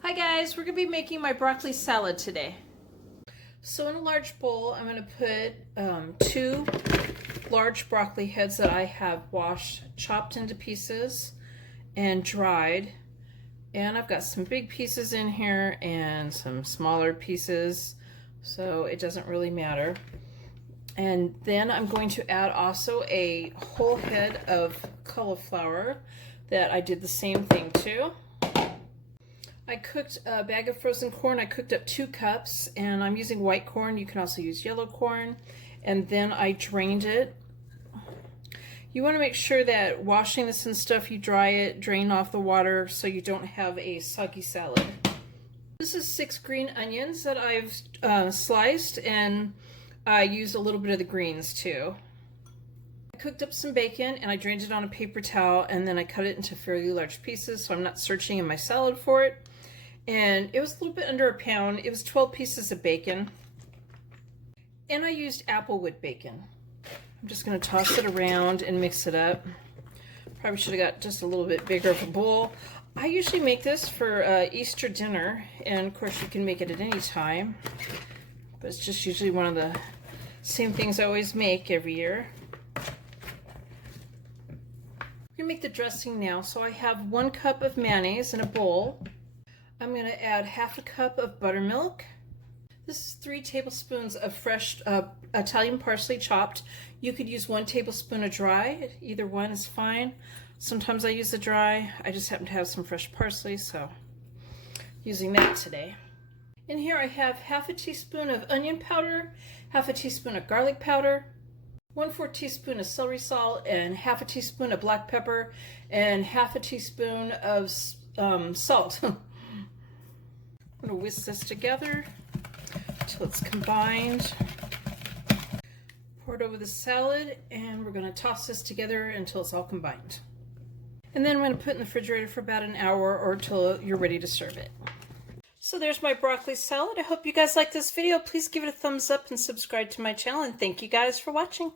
Hi guys, we're going to be making my broccoli salad today. So in a large bowl, I'm going to put 2 large broccoli heads that I have washed, chopped into pieces, and dried. And I've got some big pieces in here and some smaller pieces, so it doesn't really matter. And then I'm going to add also a whole head of cauliflower that I did the same thing to. I cooked a bag of frozen corn. I cooked up 2 cups, and I'm using white corn. You can also use yellow corn. And then I drained it. You want to make sure that washing this and stuff, you dry it, drain off the water so you don't have a soggy salad. This is 6 green onions that I've sliced, and I used a little bit of the greens too. I cooked up some bacon and I drained it on a paper towel, and then I cut it into fairly large pieces so I'm not searching in my salad for it. And it was a little bit under a pound. It was 12 pieces of bacon. And I used applewood bacon. I'm just going to toss it around and mix it up. Probably should have got just a little bit bigger of a bowl. I usually make this for Easter dinner, and of course you can make it at any time. But it's just usually one of the same things I always make every year. I'm going to make the dressing now. So I have 1 cup of mayonnaise in a bowl. I'm going to add half a cup of buttermilk. This is 3 tablespoons of fresh Italian parsley chopped. You could use 1 tablespoon of dry. Either one is fine. Sometimes I use the dry. I just happen to have some fresh parsley, so using that today. In here I have half a teaspoon of onion powder, half a teaspoon of garlic powder, 1/4 teaspoon of celery salt, and half a teaspoon of black pepper, and half a teaspoon of salt. I'm going to whisk this together until it's combined. Pour it over the salad, and we're going to toss this together until it's all combined. And then I'm going to put it in the refrigerator for about an hour or till you're ready to serve it. So there's my broccoli salad. I hope you guys like this video. Please give it a thumbs up and subscribe to my channel, and thank you guys for watching.